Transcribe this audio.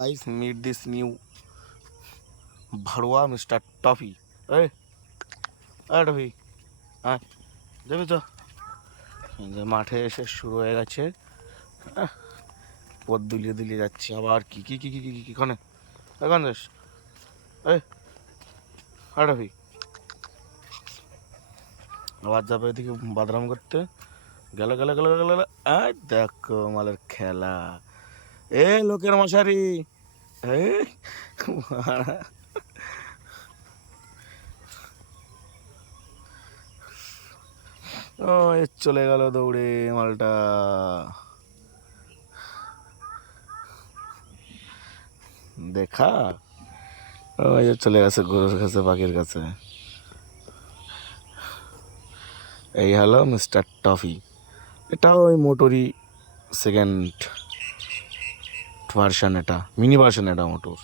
Guys, meet this new ভাড়ুয়া mister toffee. এই toffee, হ্যাঁ যাবি তো? এই যে মাঠে এসে শুরু হয়ে গেছে। আহ, পথ দুলিয়ে দুলিয়ে যাচ্ছি। আবার কি কি কি কি কি কি ক্ষণে এখন যাস? এই টফি আবার যাবে এদিকে বাদরাম করতে। গেল গেল গেল গেল গেল। দেখো মালের খেলা। লোকের মশারি। এই ও চলে গেল দৌড়ে মালটা। দেখা, ওই যে চলে গেছে গরুর কাছে, পাখির কাছে। এই হলো মিস্টার টফি। এটা ওই মোটরই সেকেন্ড ভার্সন, এটা মিনি ভার্সন, এটা মোটর।